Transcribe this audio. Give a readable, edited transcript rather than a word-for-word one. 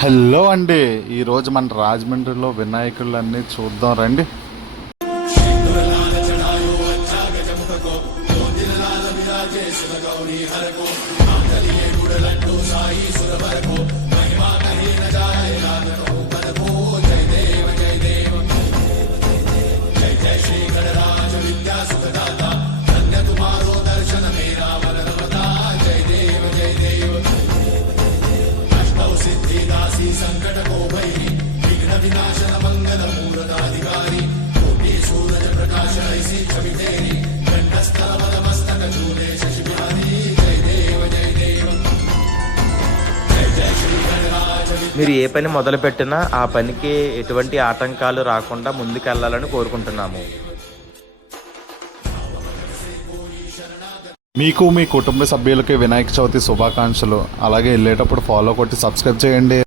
Hello అండి, ఈరోజు మన రాజమండ్రిలో వినాయకులన్నీ చూద్దాం రండి. మీరు ఏ పని మొదలుపెట్టినా ఆ పనికి ఎటువంటి ఆటంకాలు రాకుండా ముందుకెళ్లాలని కోరుకుంటున్నాము. మీకు మీ కుటుంబ సభ్యులకి వినాయక చవితి శుభాకాంక్షలు. అలాగే వెళ్ళేటప్పుడు ఫాలో కొట్టి సబ్స్క్రైబ్ చేయండి.